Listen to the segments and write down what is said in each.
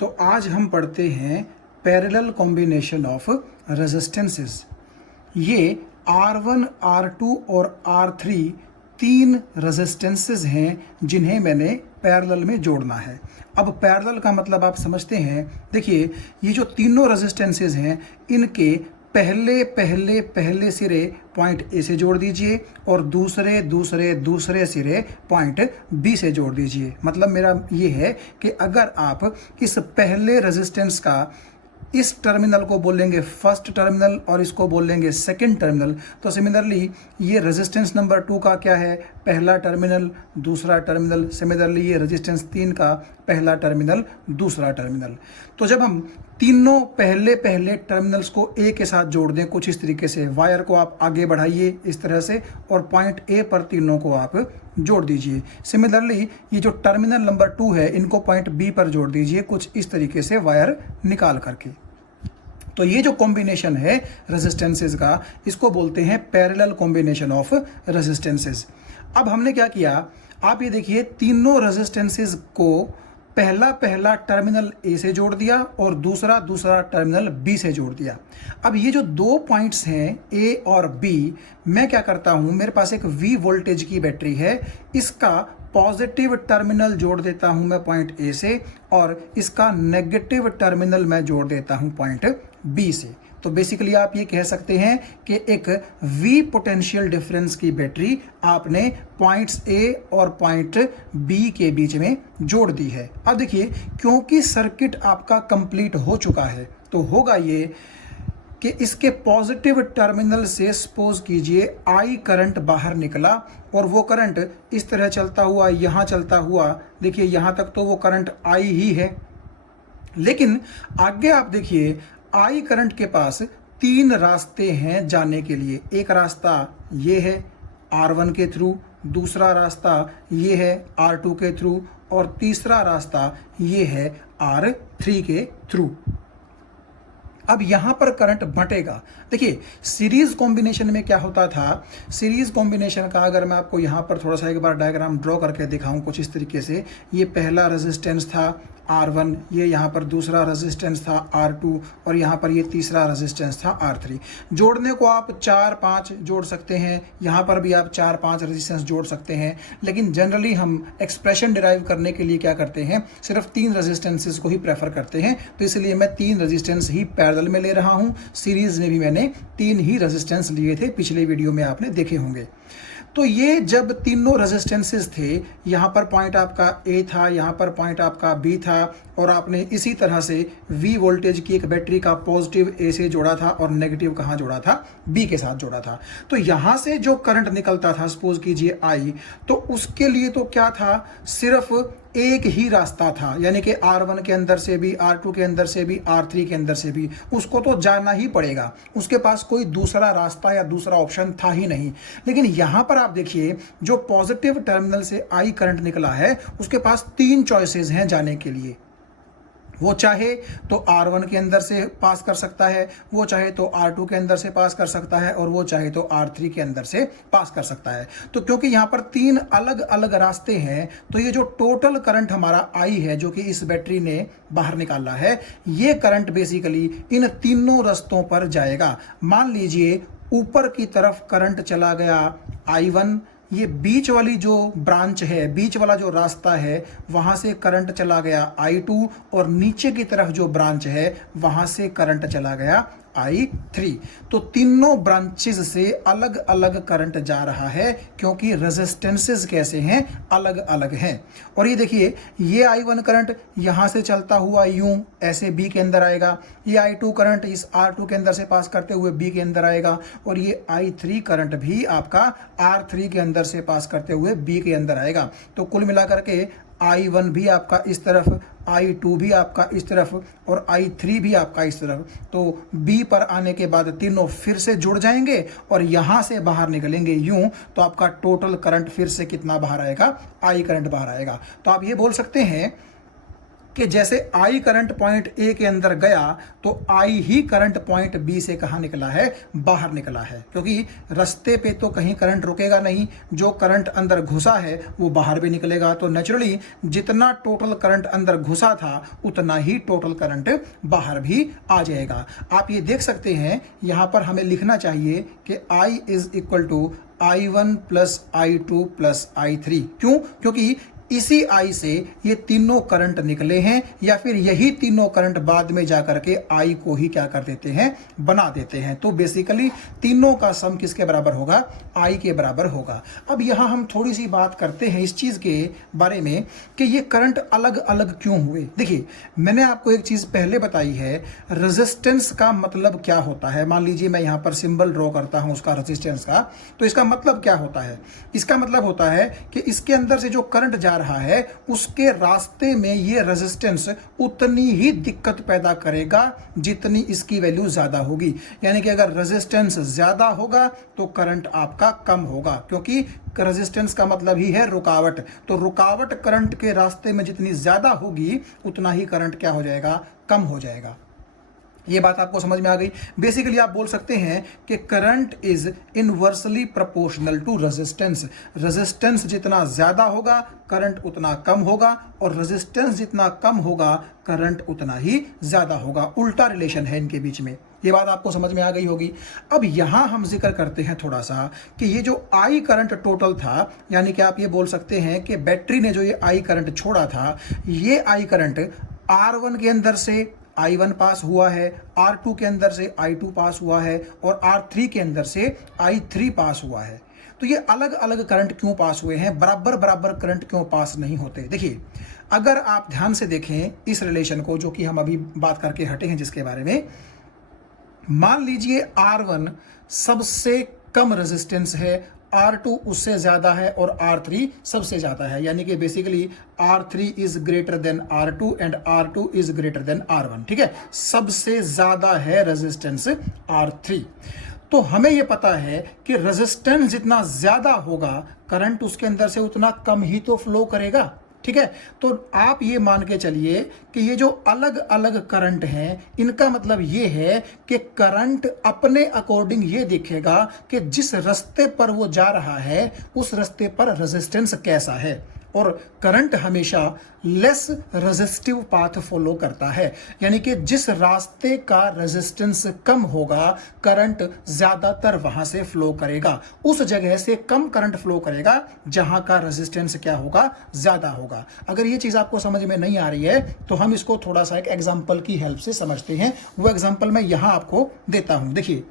तो आज हम पढ़ते हैं पैरेलल कॉम्बिनेशन ऑफ रेजिस्टेंसेस। ये R1, R2 और R3 तीन रेजिस्टेंसेस हैं जिन्हें मैंने पैरेलल में जोड़ना है। अब पैरेलल का मतलब आप समझते हैं। देखिए, ये जो तीनों रेजिस्टेंसेस हैं इनके पहले पहले पहले सिरे पॉइंट ए से जोड़ दीजिए और दूसरे दूसरे दूसरे सिरे पॉइंट बी से जोड़ दीजिए। मतलब मेरा ये है कि अगर आप इस पहले रेजिस्टेंस का इस टर्मिनल को बोलेंगे फर्स्ट टर्मिनल और इसको बोलेंगे सेकंड टर्मिनल, तो सिमिलरली ये रेजिस्टेंस नंबर 2 का क्या है, पहला टर्मिनल दूसरा टर्मिनल। सिमिलरली ये रेजिस्टेंस 3 का पहला टर्मिनल दूसरा टर्मिनल। तो जब हम तीनों पहले पहले टर्मिनल्स को ए के साथ जोड़ दें कुछ इस तरीके से, वायर को आप आगे बढ़ाइए इस तरह से और पॉइंट ए पर तीनों को आप जोड़ दीजिए। सिमिलरली ये जो टर्मिनल नंबर 2 है इनको पॉइंट बी पर जोड़ दीजिए कुछ इस तरीके से वायर निकाल करके। तो ये जो कॉम्बिनेशन है रेजिस्टेंसेस का, इसको बोलते हैं पैरेलल कॉम्बिनेशन ऑफ रेजिस्टेंसेस। अब हमने क्या किया, आप ये देखिए, तीनों रेजिस्टेंसेस को पहला पहला टर्मिनल ए से जोड़ दिया और दूसरा दूसरा टर्मिनल बी से जोड़ दिया। अब ये जो दो पॉइंट्स हैं ए और बी, मैं क्या करता हूं, मेरे पास एक V वोल्टेज की बैटरी है, इसका पॉजिटिव टर्मिनल जोड़ देता हूं मैं पॉइंट ए से और इसका नेगेटिव टर्मिनल मैं जोड़ देता हूं पॉइंट बी से। तो बेसिकली आप ये कह सकते हैं कि एक V पोटेंशियल डिफरेंस की बैटरी आपने पॉइंट्स ए और पॉइंट बी के बीच में जोड़ दी है। अब देखिए, क्योंकि सर्किट आपका कंप्लीट हो चुका है तो होगा ये कि इसके पॉजिटिव टर्मिनल से सपोज कीजिए I करंट बाहर निकला और वो करंट इस तरह चलता हुआ यहाँ चलता हुआ, देखिए यहाँ तक तो वो करंट I ही है, लेकिन आगे आप देखिए I करंट के पास तीन रास्ते हैं जाने के लिए। एक रास्ता ये है R1 के थ्रू, दूसरा रास्ता ये है R2 के थ्रू और तीसरा रास्ता ये है R3 के थ्रू। अब यहां पर करंट बंटेगा। देखिए, सीरीज कॉम्बिनेशन में क्या होता था, सीरीज कॉम्बिनेशन का अगर मैं आपको यहां पर थोड़ा सा एक बार डायग्राम ड्रॉ करके दिखाऊं कुछ इस तरीके से, ये पहला रेजिस्टेंस था R1, ये यहाँ पर दूसरा रेजिस्टेंस था R2 और यहाँ पर ये तीसरा रेजिस्टेंस था R3। जोड़ने को आप 4-5 जोड़ सकते हैं, यहाँ पर भी आप 4-5 रेजिस्टेंस जोड़ सकते हैं, लेकिन जनरली हम एक्सप्रेशन डिराइव करने के लिए क्या करते हैं, सिर्फ 3 रेजिस्टेंसेस को ही प्रेफर करते हैं। तो इसलिए मैं 3 रेजिस्टेंस ही पैरेलल में ले रहा हूँ। सीरीज में भी मैंने 3 ही रेजिस्टेंस लिए थे, पिछले वीडियो में आपने देखे होंगे। तो ये जब तीनों रेजिस्टेंसेस थे, यहाँ पर पॉइंट आपका ए था, यहाँ पर पॉइंट आपका बी था और आपने इसी तरह से V वोल्टेज की एक बैटरी का पॉजिटिव ए से जोड़ा था और नेगेटिव कहाँ जोड़ा था, बी के साथ जोड़ा था। तो यहाँ से जो करंट निकलता था सपोज कीजिए I, तो उसके लिए तो क्या था, सिर्फ एक ही रास्ता था, यानी कि R1 के अंदर से भी, R2 के अंदर से भी, R3 के अंदर से भी, उसको तो जाना ही पड़ेगा, उसके पास कोई दूसरा रास्ता या दूसरा ऑप्शन था ही नहीं। लेकिन यहां पर आप देखिए, जो पॉजिटिव टर्मिनल से I करंट निकला है उसके पास 3 चॉइसेस हैं जाने के लिए। वो चाहे तो R1 के अंदर से पास कर सकता है, वो चाहे तो R2 के अंदर से पास कर सकता है और वो चाहे तो R3 के अंदर से पास कर सकता है। तो क्योंकि यहाँ पर 3 अलग अलग रास्ते हैं, तो ये जो टोटल करंट हमारा I है जो कि इस बैटरी ने बाहर निकाला है, ये करंट बेसिकली इन तीनों रास्तों पर जाएगा। मान लीजिए ऊपर की तरफ करंट चला गया I1, ये बीच वाली जो ब्रांच है, बीच वाला जो रास्ता है, वहां से करंट चला गया I2 और नीचे की तरफ जो ब्रांच है वहां से करंट चला गया I3। तो तीनों ब्रांचेस से अलग अलग करंट जा रहा है क्योंकि रेजिस्टेंसेस कैसे हैं, अलग अलग हैं। और ये देखिए, ये I1 करंट यहां से चलता हुआ यूं ऐसे B के अंदर आएगा, ये I2 करंट इस R2 के अंदर से पास करते हुए B के अंदर आएगा और ये I3 करंट भी आपका R3 के अंदर से पास करते हुए B के अंदर आएगा। तो कुल मिलाकर के I1 भी आपका इस तरफ, I2 भी आपका इस तरफ और I3 भी आपका इस तरफ। तो B पर आने के बाद तीनों फिर से जुड़ जाएंगे और यहां से बाहर निकलेंगे यूं, तो आपका टोटल करंट फिर से कितना बाहर आएगा, I करंट बाहर आएगा। तो आप ये बोल सकते हैं कि जैसे I करंट पॉइंट A के अंदर गया तो I he current point B से कहाँ निकला है, बाहर निकला है, क्योंकि रास्ते पे तो कहीं करंट रुकेगा नहीं, जो करंट अंदर घुसा है वो बाहर भी निकलेगा। तो नेचुरली जितना टोटल करंट अंदर घुसा था उतना ही टोटल करंट बाहर भी आ जाएगा। आप ये देख सकते हैं, यहाँ पर हमें लिखना चाहिए कि I is equal to I1 plus I2 plus I3। क्यों? क्योंकि इसी आई से ये तीनों करंट निकले हैं, या फिर यही तीनों करंट बाद में जाकर के आई को ही क्या कर देते हैं, बना देते हैं। तो बेसिकली तीनों का सम किसके बराबर होगा, आई के बराबर होगा। अब यहां हम थोड़ी सी बात करते हैं इस चीज के बारे में कि ये करंट अलग अलग क्यों हुए। देखिए, मैंने आपको एक चीज पहले बताई है, रेजिस्टेंस का मतलब क्या होता है। मान लीजिए मैं यहां पर सिंबल ड्रॉ करता हूं उसका, रेजिस्टेंस का, तो इसका मतलब क्या होता है, इसका मतलब होता है कि इसके अंदर से जो करंट जा रहा है उसके रास्ते में ये रेजिस्टेंस उतनी ही दिक्कत पैदा करेगा जितनी इसकी वैल्यू ज्यादा होगी। यानी कि अगर रेजिस्टेंस ज्यादा होगा तो करंट आपका कम होगा, क्योंकि रेजिस्टेंस का मतलब ही है रुकावट। तो रुकावट करंट के रास्ते में जितनी ज्यादा होगी उतना ही करंट क्या हो जाएगा, कम हो जाएगा। ये बात आपको समझ में आ गई। बेसिकली आप बोल सकते हैं कि current is inversely proportional to resistance. Resistance जितना ज्यादा होगा करंट उतना कम होगा, और रेजिस्टेंस जितना कम होगा करंट उतना ही ज्यादा होगा। उल्टा रिलेशन है इनके बीच में। ये बात आपको समझ में आ गई होगी। अब यहां हम जिक्र करते हैं थोड़ा सा कि ये जो आई करंट टोटल था, यानी कि आप ये बोल सकते हैं कि बैटरी ने जो ये आई करंट छोड़ा था, ये आई करंट R1 के अंदर से I1 पास हुआ है, R2 के अंदर से I2 पास हुआ है, और R3 के अंदर से I3 पास हुआ है। तो ये अलग अलग करंट क्यों पास हुए हैं, बराबर बराबर करंट क्यों पास नहीं होते। देखिए, अगर आप ध्यान से देखें इस रिलेशन को, जो कि हम अभी बात करके हटे हैं जिसके बारे में, मान लीजिए R1 सबसे कम रेजिस्टेंस है, R2 उससे ज्यादा है, और R3 सबसे ज्यादा है। यानी कि basically R3 is greater than R2 and R2 is greater than R1। ठीक है, सबसे ज्यादा है रेजिस्टेंस R3। तो हमें यह पता है कि रेजिस्टेंस जितना ज्यादा होगा करंट उसके अंदर से उतना कम ही तो फ्लो करेगा। ठीक है, तो आप ये मान के चलिए कि ये जो अलग अलग करंट हैं, इनका मतलब ये है कि करंट अपने अकॉर्डिंग ये देखेगा कि जिस रास्ते पर वो जा रहा है उस रास्ते पर रेजिस्टेंस कैसा है, और करंट हमेशा लेस रेजिस्टिव पाथ फॉलो करता है। यानी कि जिस रास्ते का रेजिस्टेंस कम होगा करंट ज्यादातर वहां से फ्लो करेगा, उस जगह से कम करंट फ्लो करेगा जहां का रेजिस्टेंस क्या होगा, ज्यादा होगा। अगर ये चीज आपको समझ में नहीं आ रही है तो हम इसको थोड़ा सा एक एग्जांपल की हेल्प से समझते हैं। वो एग्जांपल मैं यहां आपको देता हूं। देखिए,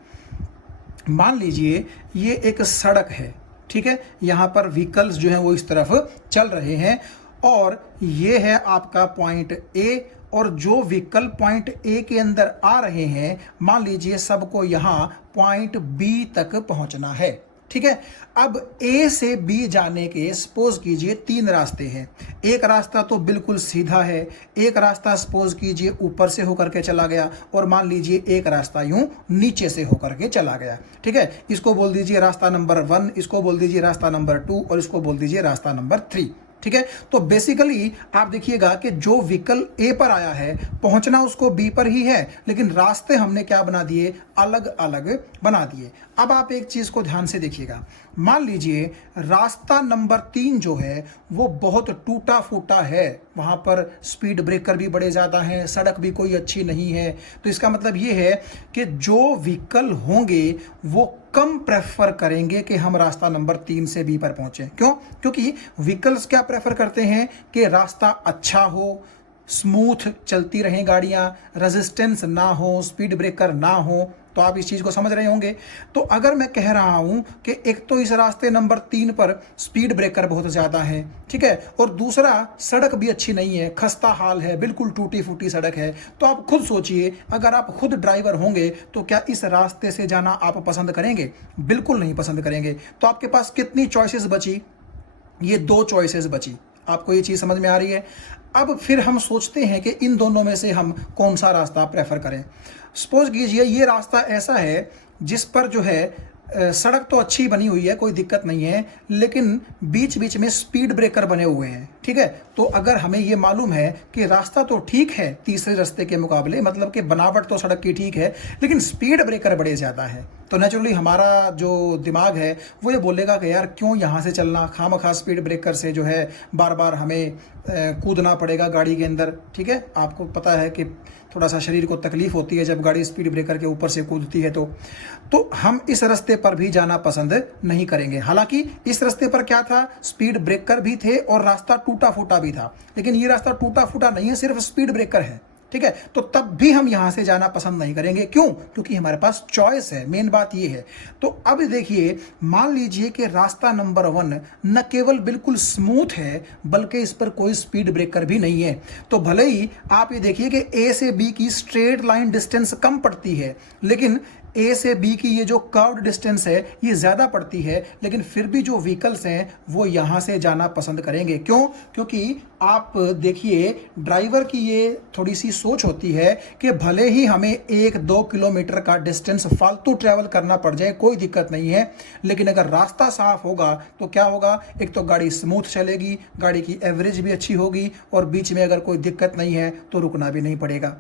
मान लीजिए ये एक सड़क है, ठीक है, यहां पर व्हीकल्स जो हैं वो इस तरफ चल रहे हैं, और ये है आपका पॉइंट ए, और जो व्हीकल पॉइंट ए के अंदर आ रहे हैं, मान लीजिए सबको यहां पॉइंट बी तक पहुंचना है। ठीक है, अब ए से बी जाने के सपोज कीजिए 3 रास्ते हैं। एक रास्ता तो बिल्कुल सीधा है, एक रास्ता सपोज कीजिए ऊपर से होकर के चला गया, और मान लीजिए एक रास्ता यूं नीचे से होकर के चला गया। ठीक है, इसको बोल दीजिए रास्ता नंबर 1, इसको बोल दीजिए रास्ता नंबर 2, और इसको बोल दीजिए रास्ता नंबर 3। ठीक है, तो बेसिकली आप देखिएगा कि जो व्हीकल ए पर आया है पहुंचना उसको बी पर ही है, लेकिन रास्ते हमने क्या बना दिए, अलग अलग बना दिए। अब आप एक चीज को ध्यान से देखिएगा, मान लीजिए रास्ता नंबर 3 जो है वो बहुत टूटा फूटा है, वहां पर स्पीड ब्रेकर भी बड़े ज्यादा हैं, सड़क भी कोई अच्छी नहीं है। तो इसका मतलब ये है कि जो व्हीकल होंगे वो कम प्रेफर करेंगे कि हम रास्ता नंबर 3 से बी पर पहुंचे। क्यों? क्योंकि व्हीकल्स क्या प्रेफर करते हैं कि रास्ता अच्छा हो, स्मूथ चलती रहें गाड़ियां, रेजिस्टेंस ना हो, स्पीड ब्रेकर ना हो। तो आप इस चीज को समझ रहे होंगे। तो अगर मैं कह रहा हूं कि एक तो इस रास्ते नंबर 3 पर स्पीड ब्रेकर बहुत ज्यादा है, ठीक है, और दूसरा सड़क भी अच्छी नहीं है, खस्ता हाल है, बिल्कुल टूटी फूटी सड़क है, तो आप खुद सोचिए, अगर आप खुद ड्राइवर होंगे तो क्या इस रास्ते से जाना आप पसंद करेंगे? बिल्कुल नहीं पसंद करेंगे। तो आपके पास कितनी चॉइसेस बची? ये 2 चॉइसेस बची। आपको ये चीज समझ में आ रही है? अब फिर हम सोचते हैं कि इन दोनों में से हम कौन सा रास्ता प्रेफर करें। सपोज कीजिए ये रास्ता ऐसा है जिस पर जो है सड़क तो अच्छी बनी हुई है, कोई दिक्कत नहीं है, लेकिन बीच बीच में स्पीड ब्रेकर बने हुए हैं। ठीक है, तो अगर हमें ये मालूम है कि रास्ता तो ठीक है तीसरे रास्ते के मुकाबले, मतलब कि बनावट तो सड़क की ठीक है, लेकिन स्पीड ब्रेकर बड़े ज़्यादा है, तो नेचुरली हमारा जो दिमाग है वो ये बोलेगा कि यार क्यों यहाँ से चलना, खामखा स्पीड ब्रेकर से जो है बार बार हमें कूदना पड़ेगा गाड़ी के अंदर। ठीक है, आपको पता है कि थोड़ा सा शरीर को तकलीफ होती है जब गाड़ी स्पीड ब्रेकर के ऊपर से कूदती है, तो हम इस रास्ते पर भी जाना पसंद नहीं करेंगे। हालांकि इस रास्ते पर क्या था, स्पीड ब्रेकर भी थे और रास्ता टूटा फूटा भी था, लेकिन ये रास्ता टूटा फूटा नहीं है, सिर्फ स्पीड ब्रेकर है। ठीक है, तो तब भी हम यहां से जाना पसंद नहीं करेंगे। क्यों? क्योंकि हमारे पास चॉइस है, मेन बात ये है। तो अब देखिए, मान लीजिए कि रास्ता नंबर 1 न केवल बिल्कुल स्मूथ है, बल्कि इस पर कोई स्पीड ब्रेकर भी नहीं है। तो भले ही आप ये देखिए कि ए से बी की स्ट्रेट लाइन डिस्टेंस कम पड़ती है, लेकिन ए से बी की ये जो कर्व्ड डिस्टेंस है ये ज़्यादा पड़ती है, लेकिन फिर भी जो व्हीकल्स हैं वो यहाँ से जाना पसंद करेंगे। क्यों? क्योंकि आप देखिए, ड्राइवर की ये थोड़ी सी सोच होती है कि भले ही हमें 1-2 किलोमीटर का डिस्टेंस फालतू ट्रैवल करना पड़ जाए, कोई दिक्कत नहीं है, लेकिन अगर रास्ता साफ होगा तो क्या होगा, एक तो गाड़ी स्मूथ चलेगी, गाड़ी की एवरेज भी अच्छी होगी, और बीच में अगर कोई दिक्कत नहीं है तो रुकना भी नहीं पड़ेगा।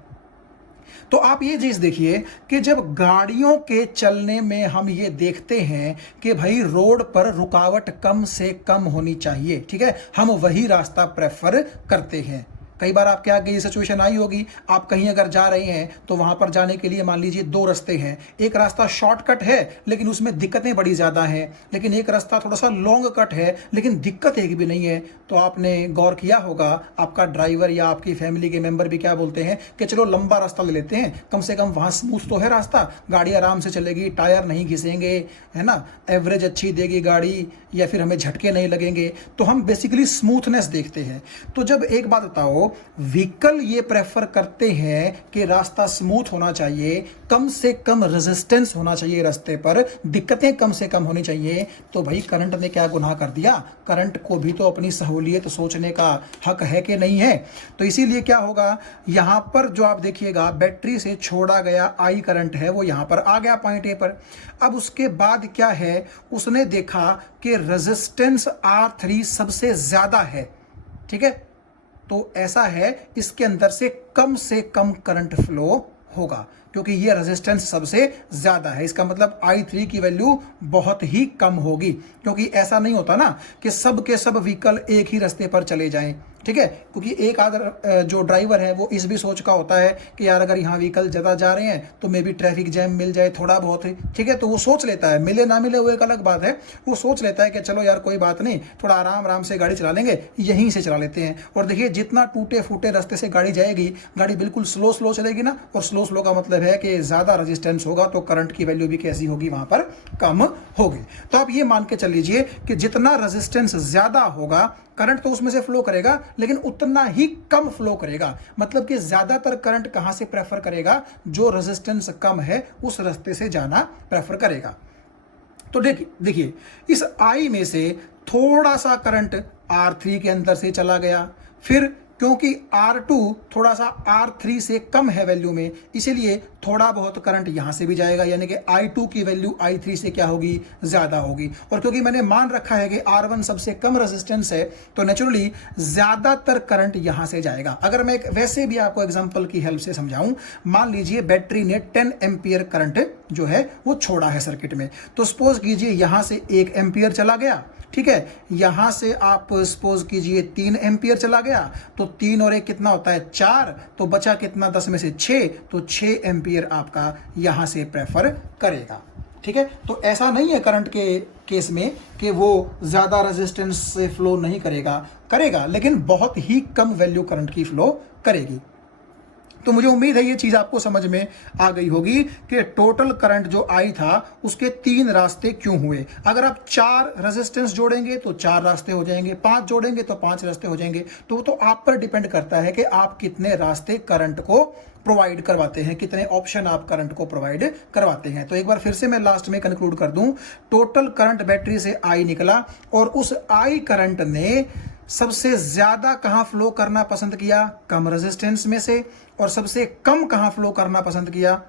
तो आप ये चीज देखिए कि जब गाड़ियों के चलने में हम ये देखते हैं कि भाई रोड पर रुकावट कम से कम होनी चाहिए, ठीक है, हम वही रास्ता प्रेफर करते हैं। कई बार आपके आगे ये सिचुएशन आई होगी, आप कहीं अगर जा रहे हैं तो वहां पर जाने के लिए मान लीजिए 2 रास्ते हैं, एक रास्ता शॉर्टकट है लेकिन उसमें दिक्कतें बड़ी ज़्यादा हैं, लेकिन एक रास्ता थोड़ा सा लॉन्ग कट है लेकिन दिक्कत एक भी नहीं है। तो आपने गौर किया होगा, आपका ड्राइवर या आपकी फैमिली के मेंबर भी क्या बोलते हैं कि चलो लंबा रास्ता ले लेते हैं, कम से कम वहाँ स्मूथ तो है रास्ता, गाड़ी आराम से चलेगी, टायर नहीं घिसेंगे, है ना, एवरेज अच्छी देगी गाड़ी, या फिर हमें झटके नहीं लगेंगे। तो हम बेसिकली स्मूथनेस देखते हैं। तो जब एक बात बताओ, व्हीकल ये प्रेफर करते हैं कि रास्ता स्मूथ होना चाहिए, कम से कम रेजिस्टेंस होना चाहिए रास्ते पर, दिक्कतें कम से कम होनी चाहिए, तो भाई करंट ने क्या गुनाह कर दिया? करंट को भी तो अपनी सहूलियत सोचने का हक है कि नहीं है? तो इसीलिए क्या होगा, यहां पर जो आप देखिएगा बैटरी से छोड़ा गया आई करंट है वो यहां पर आ गया पॉइंट ए पर। अब उसके बाद क्या है, उसने देखा कि रेजिस्टेंस R3 सबसे ज्यादा है, ठीक है, तो ऐसा है इसके अंदर से कम करंट फ्लो होगा, क्योंकि ये रेजिस्टेंस सबसे ज्यादा है। इसका मतलब I3 की वैल्यू बहुत ही कम होगी, क्योंकि ऐसा नहीं होता ना कि सब के सब व्हीकल एक ही रास्ते पर चले जाएं, ठीक है, क्योंकि एक आधा जो ड्राइवर है वो इस भी सोच का होता है कि यार अगर यहाँ व्हीकल ज़्यादा जा रहे हैं तो मे भी ट्रैफिक जैम मिल जाए थोड़ा बहुत, ठीक है, तो वो सोच लेता है, मिले ना मिले वो एक अलग बात है, वो सोच लेता है कि चलो यार कोई बात नहीं, थोड़ा आराम आराम से गाड़ी चला लेंगे, यहीं से चला लेते हैं। और देखिए, जितना टूटे फूटे रास्ते से गाड़ी जाएगी, गाड़ी बिल्कुल स्लो चलेगी ना, और स्लो का मतलब है कि ज़्यादा रजिस्टेंस होगा, तो करंट की वैल्यू भी कैसी होगी, वहाँ पर कम होगी। तो आप ये मान के चल लीजिए कि जितना रजिस्टेंस ज़्यादा होगा, करंट तो उसमें से फ्लो करेगा, लेकिन उतना ही कम फ्लो करेगा। मतलब कि ज्यादातर करंट कहां से प्रेफर करेगा? जो रेजिस्टेंस कम है उस रास्ते से जाना प्रेफर करेगा। तो देखिए, इस आई में से थोड़ा सा करंट R3 के अंदर से चला गया, फिर क्योंकि R2 थोड़ा सा R3 से कम है वैल्यू में, इसीलिए थोड़ा बहुत करंट यहां से भी जाएगा, यानी कि I2 की वैल्यू I3 से क्या होगी? ज्यादा होगी। और क्योंकि मैंने मान रखा है कि R1 सबसे कम रेजिस्टेंस है, तो नेचुरली ज्यादातर करंट यहां से जाएगा। अगर मैं एक वैसे भी आपको एग्जांपल की हेल्प से समझाऊं, मान लीजिए बैटरी ने 10 एम्पियर करंट जो है वो छोड़ा है सर्किट में, तो सपोज कीजिए यहां से 1 एम्पियर चला गया, ठीक है, यहां से आप सपोज कीजिए 3 एम्पियर चला गया, तो 3 और 1 कितना होता है? 4, तो बचा कितना? 10 में से 6, तो 6 एम्पियर आपका यहां से प्रेफर करेगा, ठीक है। तो ऐसा नहीं है करंट के केस में कि वो ज्यादा रेजिस्टेंस से फ्लो नहीं करेगा, लेकिन बहुत ही कम वैल्यू करंट की फ्लो करेगी। तो मुझे उम्मीद है ये चीज आपको समझ में आ गई होगी कि टोटल करंट जो आई था उसके 3 रास्ते क्यों हुए। अगर आप 4 रेजिस्टेंस जोड़ेंगे तो 4 रास्ते हो जाएंगे, 5 जोड़ेंगे तो 5 रास्ते हो जाएंगे। तो आप पर डिपेंड करता है कि आप कितने रास्ते करंट को प्रोवाइड करवाते हैं, कितने ऑप्शन आप करंट को प्रोवाइड करवाते हैं। तो एक बार फिर से मैं लास्ट में कंक्लूड कर दूं, टोटल करंट बैटरी से आई निकला, और उस आई करंट ने सबसे ज्यादा कहां फ्लो करना पसंद किया? कम रेजिस्टेंस में से। और सबसे कम कहां फ्लो करना पसंद किया?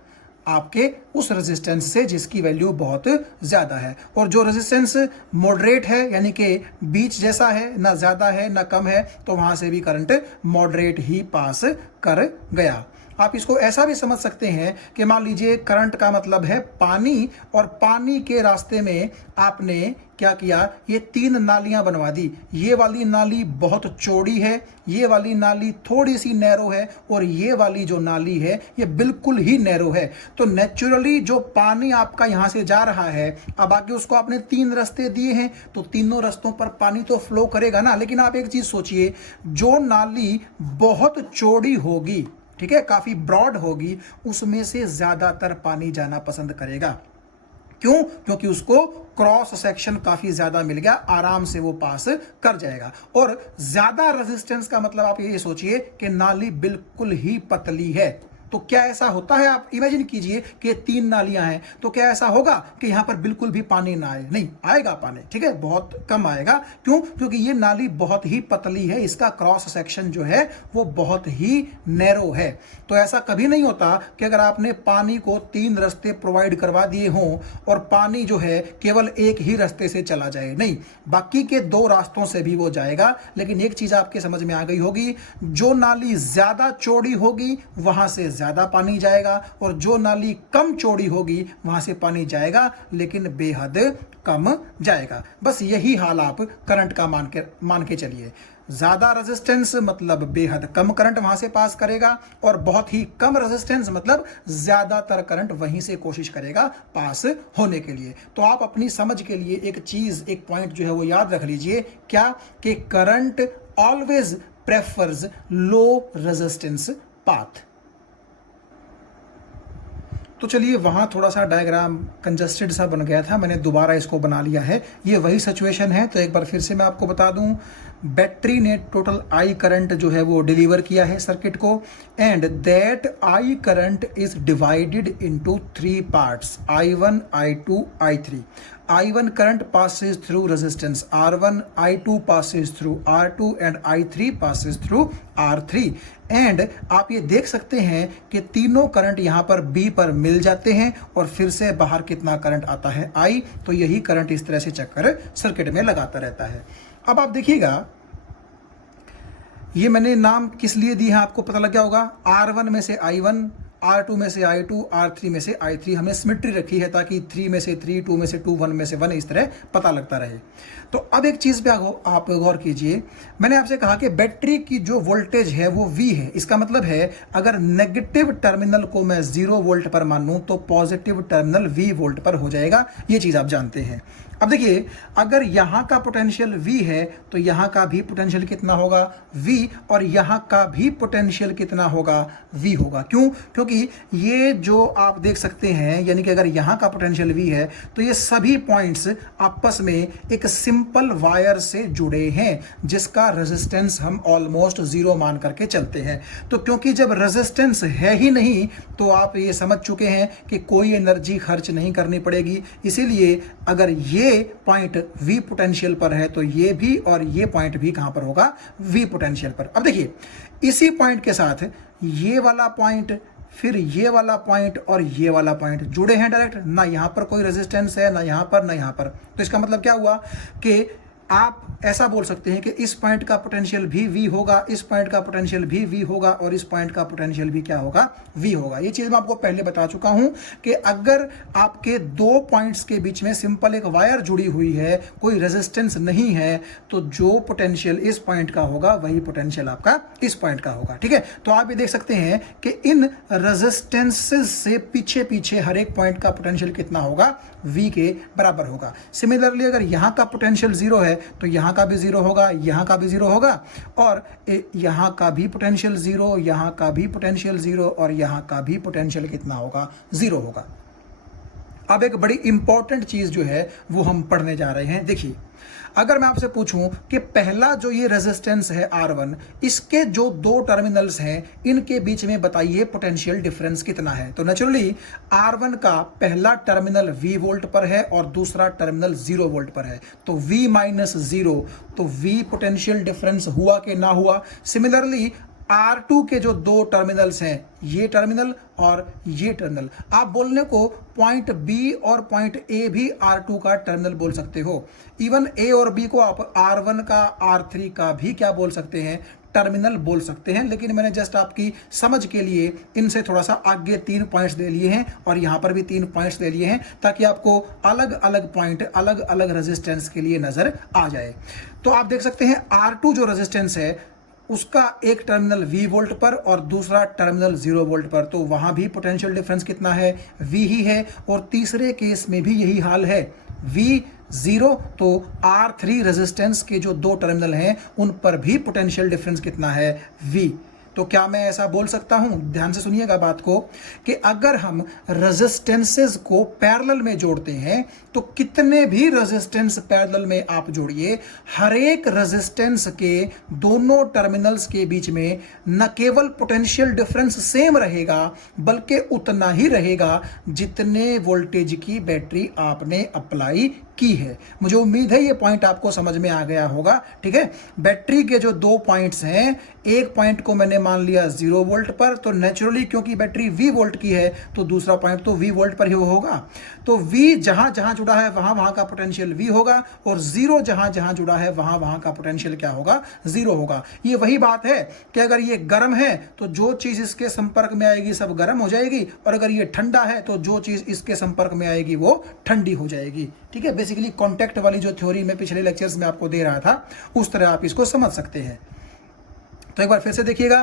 आपके उस रेजिस्टेंस से जिसकी वैल्यू बहुत ज़्यादा है। और जो रेजिस्टेंस मॉडरेट है यानी कि बीच जैसा है, ना ज़्यादा है ना कम है, तो वहाँ से भी करंट मॉडरेट ही पास कर गया। आप इसको ऐसा भी समझ सकते हैं कि मान लीजिए करंट का मतलब है पानी, और पानी के रास्ते में आपने क्या किया, ये 3 नालियां बनवा दी। ये वाली नाली बहुत चौड़ी है, ये वाली नाली थोड़ी सी नैरो है, और ये वाली जो नाली है ये बिल्कुल ही नैरो है। तो नेचुरली जो पानी आपका यहां से जा रहा है, अब आगे उसको आपने 3 रास्ते दिए हैं, तो तीनों रास्तों पर पानी तो फ्लो करेगा ना। लेकिन आप एक चीज सोचिए, जो नाली बहुत चौड़ी होगी, ठीक है, काफी ब्रॉड होगी, उसमें से ज्यादातर पानी जाना पसंद करेगा। क्यों? क्योंकि उसको क्रॉस सेक्शन काफी ज्यादा मिल गया, आराम से वो पास कर जाएगा। और ज्यादा रेजिस्टेंस का मतलब आप ये सोचिए कि नाली बिल्कुल ही पतली है। तो क्या ऐसा होता है, आप इमेजिन कीजिए कि 3 नालियां हैं, तो क्या ऐसा होगा कि यहां पर बिल्कुल भी पानी ना आए? नहीं आएगा पानी, ठीक है, बहुत कम आएगा। क्यों? क्योंकि ये नाली बहुत ही पतली है, इसका क्रॉस सेक्शन जो है वो बहुत ही नैरो है। तो ऐसा कभी नहीं होता कि अगर आपने पानी को 3 रास्ते प्रोवाइड करवा दिए हों और पानी जो है केवल एक ही रास्ते से चला जाए। नहीं, बाकी के 2 रास्तों से भी वो जाएगा। लेकिन एक चीज आपके समझ में आ गई होगी, जो नाली ज्यादा चौड़ी होगी वहां से ज्यादा पानी जाएगा, और जो नाली कम चौड़ी होगी वहां से पानी जाएगा लेकिन बेहद कम जाएगा। बस यही हाल आप करंट का मान के चलिए। ज्यादा रेजिस्टेंस मतलब बेहद कम करंट वहां से पास करेगा, और बहुत ही कम रेजिस्टेंस मतलब ज्यादातर करंट वहीं से कोशिश करेगा पास होने के लिए। तो आप अपनी समझ के लिए एक चीज, एक पॉइंट जो है वो याद रख लीजिए, क्या कि current always prefers low resistance path. तो चलिए, वहाँ थोड़ा सा डायग्राम कंजस्टेड सा बन गया था, मैंने दोबारा इसको बना लिया है। ये वही सिचुएशन है, तो एक बार फिर से मैं आपको बता दूं। बैटरी ने टोटल आई करंट जो है वो डिलीवर किया है सर्किट को, and that I current is divided into 3 parts, I1, I2, I3. I1 current passes through resistance R1, I2 passes through R2 and I3 passes through R3. And आप ये देख सकते हैं कि तीनों करंट यहां पर B पर मिल जाते हैं, और फिर से बाहर कितना करंट आता है, I। तो यही करंट इस तरह से चक्कर सर्किट में लगाता रहता है। अब आप देखिएगा, ये मैंने नाम किस लिए दी है आपको पता लग गया होगा। R1 में से I1, R2 में से I2, R3 में से I3, हमने सिमेट्री रखी है ताकि 3 में से 3, 2 में से 2, 1 में से 1 इस तरह पता लगता रहे। तो अब एक चीज पे आप गौर कीजिए, मैंने आपसे कहा कि बैटरी की जो वोल्टेज है वो V है। इसका मतलब है अगर नेगेटिव टर्मिनल को मैं 0 वोल्ट पर मानूं तो पॉजिटिव टर्मिनल V वोल्ट पर हो जाएगा। ये चीज आप जानते हैं। अब देखिए, अगर यहां का पोटेंशियल V है तो यहां का भी पोटेंशियल कितना होगा, V, और यहां का भी पोटेंशियल कितना होगा, V होगा। क्यों? क्योंकि ये जो आप देख सकते हैं, यानी कि अगर यहां का पोटेंशियल V है तो ये सभी पॉइंट्स आपस में एक सिंपल वायर से जुड़े हैं जिसका रेजिस्टेंस हम ऑलमोस्ट 0 मान करके चलते हैं। तो क्योंकि जब रेजिस्टेंस है ही नहीं तो आप ये समझ चुके हैं कि कोई एनर्जी खर्च नहीं करनी पड़ेगी। इसीलिए अगर ये पॉइंट V पोटेंशियल पर है तो ये भी और ये पॉइंट भी कहां पर होगा, V पोटेंशियल पर। अब देखिए, इसी पॉइंट के साथ ये वाला पॉइंट, फिर ये वाला पॉइंट और ये वाला पॉइंट जुड़े हैं डायरेक्ट। ना यहां पर कोई रेजिस्टेंस है, ना यहां पर, ना यहां पर। तो इसका मतलब क्या हुआ कि आप ऐसा बोल सकते हैं कि इस पॉइंट का पोटेंशियल भी V होगा, इस पॉइंट का पोटेंशियल भी V होगा, और इस पॉइंट का पोटेंशियल भी क्या होगा, V होगा। ये चीज मैं आपको पहले बता चुका हूं कि अगर आपके 2 पॉइंट्स के बीच में सिंपल एक वायर जुड़ी हुई है, कोई रेजिस्टेंस नहीं है, तो जो पोटेंशियल इस पॉइंट का होगा वही पोटेंशियल आपका इस पॉइंट का होगा। ठीक है, तो आप ये देख सकते हैं कि इन रेजिस्टेंसेस से पीछे पीछे हर एक पॉइंट का पोटेंशियल कितना होगा, V के बराबर होगा। सिमिलरली अगर यहां का पोटेंशियल 0 है तो यहां का भी 0 होगा, यहां का भी 0 होगा, और यहां का भी पोटेंशियल 0, यहां का भी पोटेंशियल 0, और यहां का भी पोटेंशियल कितना होगा, 0 होगा। अब एक बड़ी इंपॉर्टेंट चीज जो है वो हम पढ़ने जा रहे हैं। देखिए, अगर मैं आपसे पूछूं कि पहला जो ये रेजिस्टेंस है R1, इसके जो 2 टर्मिनल्स हैं इनके बीच में बताइए पोटेंशियल डिफरेंस कितना है। तो नेचुरली R1 का पहला टर्मिनल V वोल्ट पर है और दूसरा टर्मिनल 0 वोल्ट पर है, तो V - 0, तो V पोटेंशियल डिफरेंस हुआ कि ना हुआ। सिमिलरली R2 के जो दो टर्मिनल्स हैं, ये टर्मिनल और ये टर्मिनल, आप बोलने को पॉइंट B और पॉइंट A भी R2 का टर्मिनल बोल सकते हो। इवन A और B को आप R1 का, R3 का भी क्या बोल सकते हैं, टर्मिनल बोल सकते हैं। लेकिन मैंने जस्ट आपकी समझ के लिए इनसे थोड़ा सा आगे 3 पॉइंट्स ले लिए हैं और यहाँ पर भी 3 पॉइंट्स ले लिए हैं, ताकि आपको अलग अलग पॉइंट अलग अलग रेजिस्टेंस के लिए नजर आ जाए। तो आप देख सकते हैं R2 जो रेजिस्टेंस है उसका एक टर्मिनल V वोल्ट पर और दूसरा टर्मिनल 0 वोल्ट पर, तो वहां भी पोटेंशियल डिफरेंस कितना है, V ही है। और तीसरे केस में भी यही हाल है, V 0, तो R3 रेजिस्टेंस के जो दो टर्मिनल हैं उन पर भी पोटेंशियल डिफरेंस कितना है, V। तो क्या मैं ऐसा बोल सकता हूं, ध्यान से सुनिएगा बात को, कि अगर हम रेजिस्टेंसेस को पैरेलल में जोड़ते हैं तो कितने भी रेजिस्टेंस पैरेलल में आप जोड़िए, हर एक रेजिस्टेंस के दोनों टर्मिनल्स के बीच में न केवल पोटेंशियल डिफरेंस सेम रहेगा बल्कि उतना ही रहेगा जितने वोल्टेज की बैटरी आपने अप्लाई की है। मुझे उम्मीद है ये पॉइंट आपको समझ में आ गया होगा। ठीक है, बैटरी के जो दो पॉइंट्स हैं, एक पॉइंट को मैंने मान लिया 0 वोल्ट पर, तो नेचुरली क्योंकि बैटरी V वोल्ट की है तो दूसरा पॉइंट तो V वोल्ट पर ही होगा। तो V जहां जहां जुड़ा है वहां वहां का पोटेंशियल V होगा, और 0 जहां जहां जुड़ा है वहां वहां का पोटेंशियल क्या होगा, 0 होगा। ये वही बात है कि अगर ये गर्म है तो जो चीज इसके संपर्क में आएगी सब गर्म हो जाएगी, और अगर ये ठंडा है तो जो चीज इसके संपर्क में आएगी वो ठंडी हो जाएगी। ठीक है, बेसिकली कॉन्टैक्ट वाली जो थ्योरी में पिछले लेक्चर्स में आपको दे रहा था, उस तरह आप इसको समझ सकते हैं। तो एक बार फिर से देखिएगा,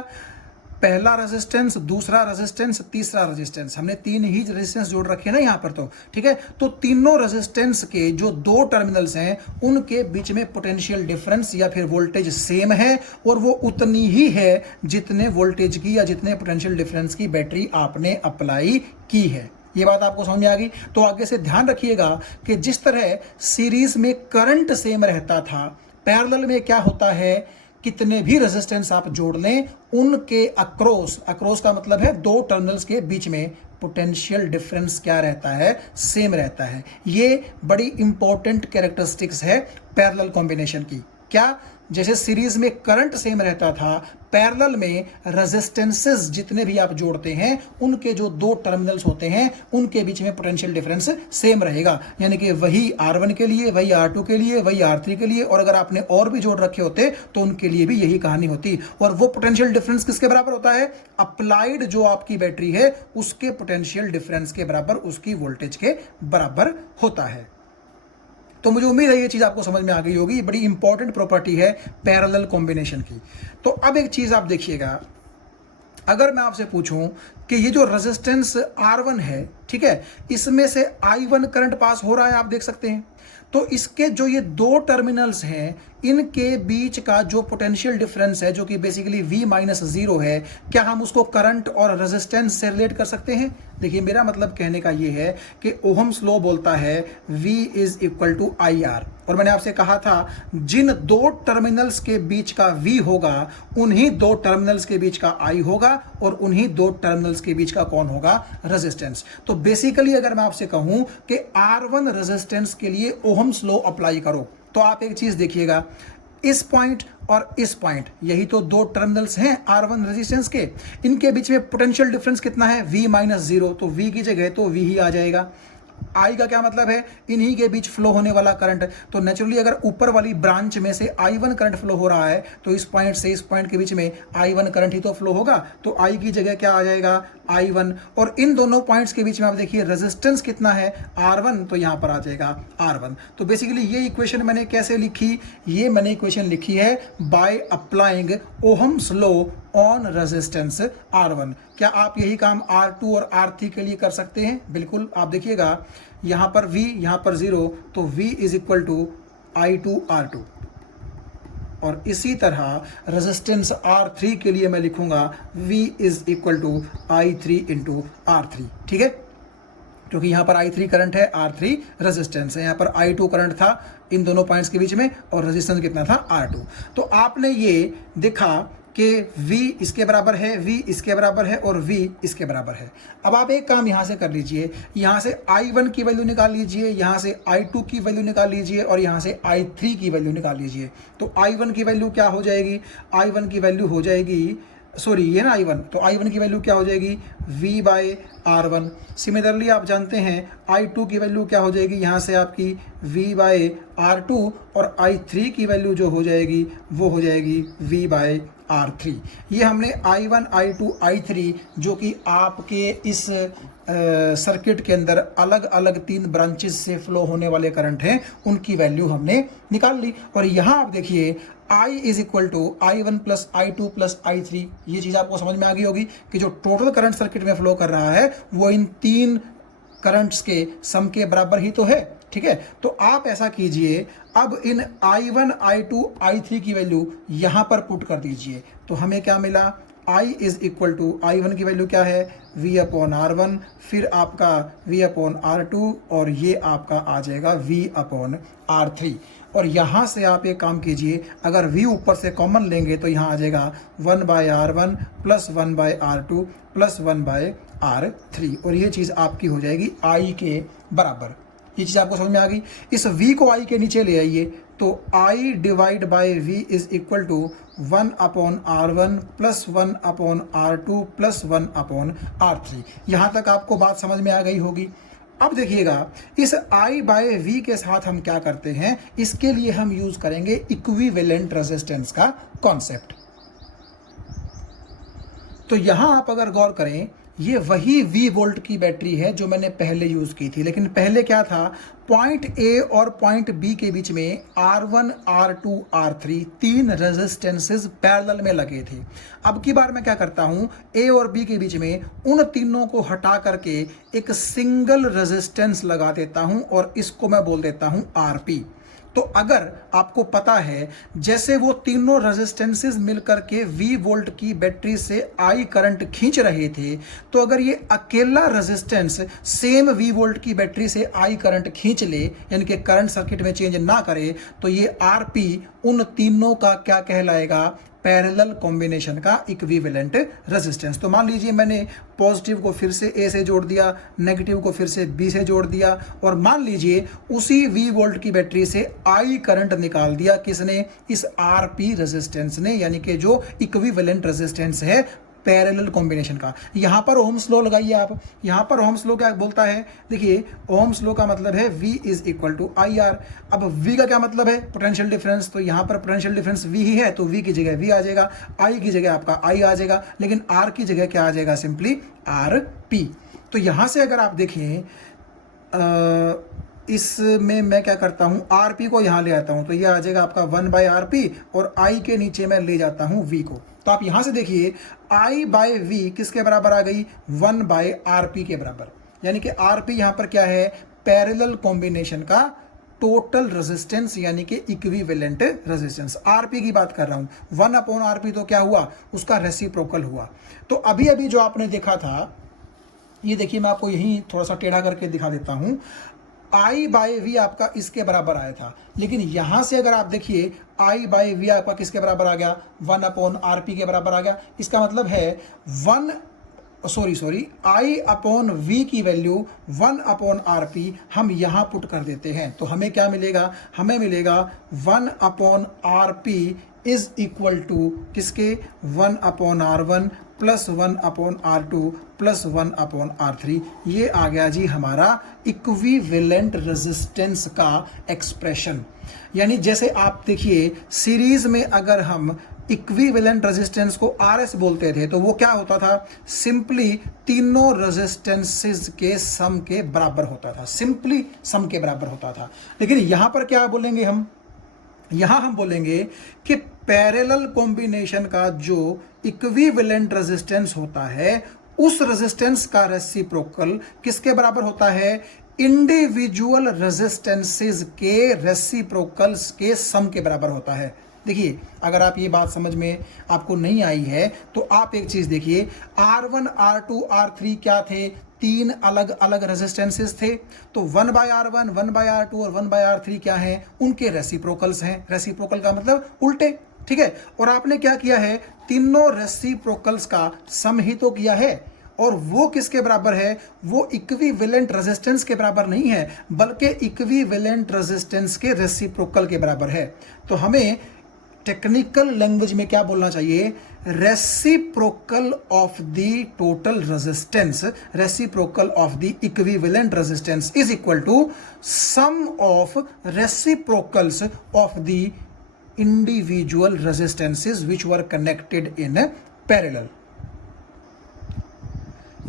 पहला रेजिस्टेंस, दूसरा रेजिस्टेंस, तीसरा रेजिस्टेंस, हमने 3 ही रेजिस्टेंस जोड़ रखे हैं ना यहाँ पर। तो ठीक है, तो तीनों रेजिस्टेंस के जो दो टर्मिनल्स हैं उनके बीच में पोटेंशियल डिफरेंस या फिर वोल्टेज सेम है, और वो उतनी ही है जितने वोल्टेज की या जितने पोटेंशियल डिफरेंस की बैटरी आपने अप्लाई की है। ये बात आपको समझ में आ गई। तो आगे से ध्यान रखिएगा कि जिस तरह सीरीज में करंट सेम रहता था, पैरेलल में क्या होता है, कितने भी रेजिस्टेंस आप जोड़ लें उनके अक्रॉस का मतलब है दो टर्मिनल्स के बीच में पोटेंशियल डिफरेंस क्या रहता है, सेम रहता है। ये बड़ी इंपॉर्टेंट कैरेक्टरिस्टिक्स है पैरेलल कॉम्बिनेशन की। क्या, जैसे सीरीज में करंट सेम रहता था, पैरेलल में रेजिस्टेंसेस जितने भी आप जोड़ते हैं उनके जो दो टर्मिनल्स होते हैं उनके बीच में पोटेंशियल डिफरेंस सेम रहेगा। यानी कि वही R1 के लिए, वही R2 के लिए, वही R3 के लिए, और अगर आपने और भी जोड़ रखे होते तो उनके लिए भी यही कहानी होती। और वो पोटेंशियल डिफरेंस किसके बराबर होता है, अप्लाइड जो आपकी बैटरी है उसके पोटेंशियल डिफरेंस के बराबर, उसकी वोल्टेज के बराबर होता है। तो मुझे उम्मीद है ये चीज आपको समझ में आ गई होगी। ये बड़ी इंपॉर्टेंट प्रॉपर्टी है पैरेलल कॉम्बिनेशन की। तो अब एक चीज आप देखिएगा, अगर मैं आपसे पूछूं कि ये जो रेजिस्टेंस R1 है, ठीक है, इसमें से I1 करंट पास हो रहा है, आप देख सकते हैं। तो इसके जो ये दो टर्मिनल्स हैं इनके बीच का जो पोटेंशियल डिफरेंस है, जो कि बेसिकली V-0 है, क्या हम उसको करंट और रेजिस्टेंस से रिलेट कर सकते हैं? देखिए, मेरा मतलब कहने का ये है कि ओहम्स लॉ बोलता है V = IR, और मैंने आपसे कहा था जिन दो टर्मिनल्स के बीच का V होगा उन्हीं दो टर्मिनल्स के बीच का I होगा, और उन्हीं दो टर्मिनल्स के बीच का कौन होगा, रेजिस्टेंस। तो बेसिकली अगर मैं आपसे कहूं कि R1 रेजिस्टेंस के लिए ओहम्स लॉ अप्लाई करो, तो आप एक चीज देखिएगा, इस पॉइंट और इस पॉइंट, यही तो दो टर्मिनल्स हैं R1 रेजिस्टेंस के, इनके बीच में पोटेंशियल डिफरेंस कितना है, V-0, तो V की जगह तो V ही आ जाएगा। I का क्या मतलब है, इन्हीं के बीच फ्लो होने वाला करंट। तो नेचुरली अगर ऊपर वाली ब्रांच में से I1 करंट फ्लो हो रहा है तो इस पॉइंट से इस पॉइंट के बीच में I1 करंट ही तो फ्लो होगा, तो I की जगह क्या आ जाएगा, I1। और इन दोनों पॉइंट्स के बीच में आप देखिए रेजिस्टेंस कितना है, R1, तो यहां पर आ जाएगा R1। तो बेसिकली ये इक्वेशन मैंने कैसे लिखी, ये मैंने इक्वेशन लिखी है by applying Ohm's law on resistance R1। क्या आप यही काम R2 और R3 के लिए कर सकते हैं? बिल्कुल। आप देखिएगा, यहां पर V, यहां पर 0, तो V = I2R2। और इसी तरह रेजिस्टेंस R3 के लिए मैं लिखूंगा V = I3 × R3। ठीक है, क्योंकि यहां पर I3 करंट है, R3 रेजिस्टेंस है, यहां पर I2 करंट था इन दोनों पॉइंट्स के बीच में, और रेजिस्टेंस कितना था, R2। तो आपने ये देखा कि V इसके बराबर है, V इसके बराबर है, और V इसके बराबर है। अब आप एक काम यहां से कर लीजिए, यहां से I1 की वैल्यू निकाल लीजिए, यहां से I2 की वैल्यू निकाल लीजिए, और यहां से I3 की वैल्यू निकाल लीजिए। तो I1 की वैल्यू क्या हो जाएगी, I1 की वैल्यू हो जाएगी सॉरी ये ना I1, तो I1 की वैल्यू क्या हो जाएगी V/R1। सिमिलरली आप जानते हैं I2 की वैल्यू क्या हो जाएगी यहाँ से आपकी V/R2, और I3 की वैल्यू जो हो जाएगी वो हो जाएगी V/R3। ये हमने I1, I2, I3 जो कि आपके इस सर्किट के अंदर अलग अलग 3 ब्रांचेस से फ्लो होने वाले करंट हैं, उनकी वैल्यू हमने निकाल ली। और यहाँ आप देखिए I is equal to I1 plus I2 plus I3, ये चीज़ आपको समझ में आ गई होगी कि जो टोटल करंट सर्किट में फ्लो कर रहा है वो इन 3 करंट्स के सम के बराबर ही तो है। ठीक है, तो आप ऐसा कीजिए, अब इन I1, I2, I3 की वैल्यू यहाँ पर पुट कर दीजिए, तो हमें क्या मिला, I is equal to I1 की वैल्यू क्या है V/R1, फिर आपका V/R2, और ये आपका आ जाएगा V/R3। और यहाँ से आप एक काम कीजिए, अगर V ऊपर से कॉमन लेंगे तो यहाँ आ जाएगा 1/R1 plus 1/R2 plus 1/R3, और ये चीज़ आपकी हो जाएगी I के बराबर। ये चीज़ आपको समझ में आ गई। इस V को I के नीचे ले आइए, तो I divide by V is equal to 1/R1 plus 1/R2 plus 1/R3। यहाँ तक आपको बात समझ में आ गई होगी। अब देखिएगा, इस I/V के साथ हम क्या करते हैं, इसके लिए हम यूज करेंगे इक्विवेलेंट रेजिस्टेंस का कॉन्सेप्ट। तो यहां आप अगर गौर करें, ये वही V वोल्ट की बैटरी है जो मैंने पहले यूज की थी, लेकिन पहले क्या था, पॉइंट A और पॉइंट B के बीच में R1, R2, R3 3 resistances parallel में लगे थे। अब की बार मैं क्या करता हूं, A और B के बीच में उन तीनों को हटा करके एक सिंगल रेजिस्टेंस लगा देता हूं, और इसको मैं बोल देता हूं RP। तो अगर आपको पता है, जैसे वो तीनों रेजिस्टेंसेस मिलकर के V वोल्ट की बैटरी से I करंट खींच रहे थे, तो अगर ये अकेला रेजिस्टेंस सेम V वोल्ट की बैटरी से I करंट खींच ले, यानी कि करंट सर्किट में चेंज ना करे, तो ये RP उन तीनों का क्या कहलाएगा, पैरेलल कॉम्बिनेशन का इक्विवेलेंट रेजिस्टेंस। तो मान लीजिए मैंने पॉजिटिव को फिर से A से जोड़ दिया, नेगेटिव को फिर से B से जोड़ दिया, और मान लीजिए उसी V वोल्ट की बैटरी से I करंट निकाल दिया, किसने, इस RP रेजिस्टेंस ने, यानी कि जो इक्विवेलेंट रेजिस्टेंस है पैरेलल कॉम्बिनेशन का। यहां पर ओम्स लॉ लगाइए आप। यहां पर ओम्स लॉ क्या बोलता है, देखिए ओम्स लॉ का मतलब है V is equal to IR। अब V का क्या मतलब है, पोटेंशियल डिफरेंस, तो यहां पर पोटेंशियल डिफरेंस V ही है, तो V की जगह V आ जाएगा, I की जगह आपका I आ जाएगा, लेकिन R की जगह क्या आ जाएगा, सिंपली RP। तो यहां से अगर आप देखें, इसमें मैं क्या करता हूं, RP को यहां ले आता हूं, तो ये आ जाएगा आपका 1/RP, और I के नीचे मैं ले जाता हूं V को। तो आप यहां से देखिए I/V किसके बराबर आ गई, 1/RP के बराबर, यानी कि RP यहां पर क्या है, पैरेलल कॉम्बिनेशन का टोटल रेजिस्टेंस, यानी कि इक्विवेलेंट रेजिस्टेंस। RP की बात कर रहा हूं, 1/RP तो क्या हुआ, उसका रेसिप्रोकल हुआ। तो अभी अभी जो आपने देखा था, ये देखिए मैं आपको यही थोड़ा सा टेढ़ा करके दिखा देता हूं, I/V आपका इसके बराबर आया था, लेकिन यहां से अगर आप देखिए I/V आपका किसके बराबर आ गया, 1/RP के बराबर आ गया। इसका मतलब है I/V की वैल्यू 1/RP हम यहां पुट कर देते हैं, तो हमें क्या मिलेगा, हमें मिलेगा 1/RP इज इक्वल टू किसके, 1/R1 plus 1/R2 plus 1/R3। ये आ गया जी हमारा इक्विवेलेंट रेजिस्टेंस का एक्सप्रेशन। यानी जैसे आप देखिए, सीरीज में अगर हम इक्विवेलेंट रेजिस्टेंस को RS बोलते थे, तो वो क्या होता था, सिंपली तीनों रेजिस्टेंसेस के सम के बराबर होता था, सिंपली सम के बराबर होता था। लेकिन यहां पर क्या बोलेंगे हम, यहां हम बोलेंगे कि पैरेलल कॉम्बिनेशन का जो इक्विवेलेंट रेजिस्टेंस होता है, उस रेजिस्टेंस का रेसिप्रोकल किसके बराबर होता है, इंडिविजुअल रेजिस्टेंसेस के रेसिप्रोकल्स के सम के बराबर होता है। देखिए, अगर आप ये बात समझ में आपको नहीं आई है, तो आप एक चीज देखिए, R1, R2, R3 क्या थे, 3 अलग अलग रेजिस्टेंसेस थे। तो 1/R1, 1/R2 और 1/R3 क्या हैं, उनके रेसिप्रोकल्स हैं। रेसिप्रोकल का मतलब उल्टे, ठीक है। और आपने क्या किया है, तीनों रेसिप्रोकल्स का सम ही तो किया है, और वो किसके बराबर है, वो इक्विवेलेंट रेजिस्टेंस के बराबर नहीं है, बल्कि इक्विवेलेंट रेजिस्टेंस के रेसिप्रोकल के बराबर है। तो हमें टेक्निकल लैंग्वेज में क्या बोलना चाहिए, reciprocal of the total resistance, reciprocal of the equivalent resistance is equal to sum of reciprocals of the individual resistances which were connected in parallel.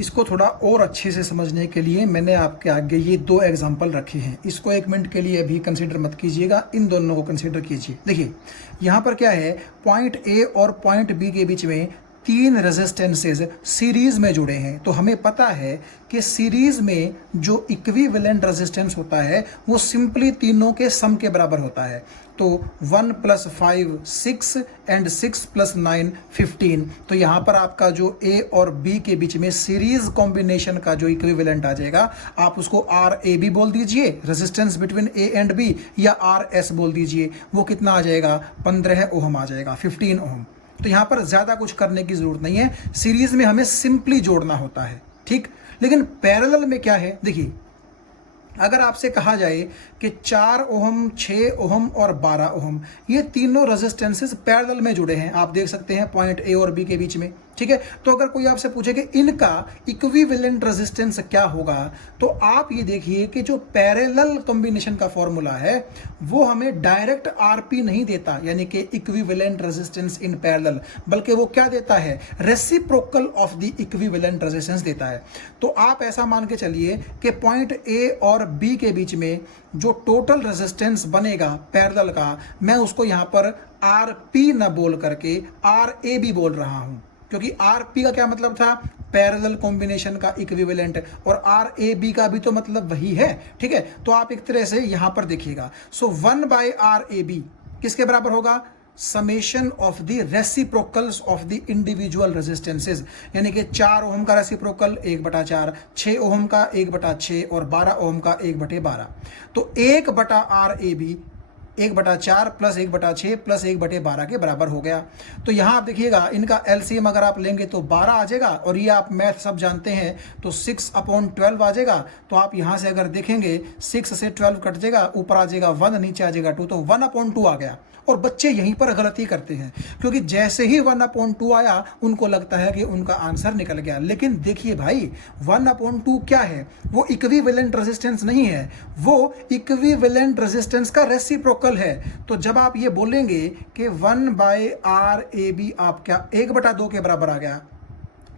इसको थोड़ा और अच्छे से समझने के लिए मैंने आपके आगे ये दो एग्जाम्पल रखे हैं, इसको एक मिनट के लिए अभी कंसीडर मत कीजिएगा, इन दोनों को कंसीडर कीजिए। देखिए यहाँ पर क्या है, पॉइंट ए और पॉइंट बी के बीच में तीन रेजिस्टेंसेस सीरीज में जुड़े हैं। तो हमें पता है कि सीरीज में जो इक्विवेलेंट रेजिस्टेंस होता है वो सिंपली तीनों के सम के बराबर होता है। तो 1 + 5 6 एंड 6 + 9 15। तो यहाँ पर आपका जो ए और बी के बीच में सीरीज कॉम्बिनेशन का जो इक्विवेलेंट आ जाएगा, आप उसको आर ए बी बोल दीजिए, resistance between A and B, या आर एस बोल दीजिए। वो कितना आ जाएगा, 15 ओम आ जाएगा, 15 ओम। तो यहाँ पर ज़्यादा कुछ करने की ज़रूरत नहीं है, सीरीज में हमें सिंपली जोड़ना होता है, ठीक। लेकिन पैरेलल में क्या है, देखिए अगर आपसे कहा जाए कि 4 ओम, 6 ओम और 12 ओम, ये तीनों रेजिस्टेंसेस पैरेलल में जुड़े हैं, आप देख सकते हैं पॉइंट ए और बी के बीच में, ठीक है। तो अगर कोई आपसे पूछे कि इनका इक्विवेलेंट रेजिस्टेंस क्या होगा, तो आप ये देखिए कि जो पैरेलल कॉम्बिनेशन का फॉर्मूला है वो हमें डायरेक्ट आरपी नहीं देता, यानी कि इक्विवेलेंट रेजिस्टेंस इन पैरेलल, बल्कि वो क्या देता है, reciprocal of the equivalent resistance देता है। तो आप ऐसा मान के चलिए कि पॉइंट ए और बी के बीच में जो टोटल रेजिस्टेंस बनेगा पैरेलल का, मैं उसको यहां पर आर पी न बोल करके आर ए बी बोल रहा हूं, क्योंकि आर पी का क्या मतलब था, पैरेलल कॉम्बिनेशन का इक्विवेलेंट, और आर ए बी का भी तो मतलब वही है, ठीक है। तो आप एक तरह से यहां पर देखिएगा, सो 1/RAB किसके बराबर होगा, summation of the reciprocals of the individual resistances, यानी कि 4 ओम का रेसिप्रोकल 1/4, 6 ओम का 1/6 और 12 ओम का 1/12। तो 1/RAB 1/4 + 1/6 + 1/12 के बराबर हो गया। तो यहाँ आप देखिएगा इनका एलसीएम अगर आप लेंगे तो 12 आ जाएगा, और ये आप मैथ सब जानते हैं, तो 6/12 आ जाएगा। तो आप यहाँ से अगर देखेंगे 6 से 12 कट जाएगा, ऊपर आ जाएगा 1, नीचे आ जाएगा 2, तो 1/2 आ गया। और बच्चे यहीं पर गलती करते हैं, क्योंकि जैसे ही 1/2 आया उनको लगता है कि उनका आंसर निकल गया। लेकिन देखिए भाई, 1/2 क्या है, वो इक्विवेलेंट रेजिस्टेंस नहीं है, वो इक्विवेलेंट रेजिस्टेंस का रेसिप्रोकल है। तो जब आप ये बोलेंगे कि 1/RAB आप क्या 1/2 के बराबर आ गया,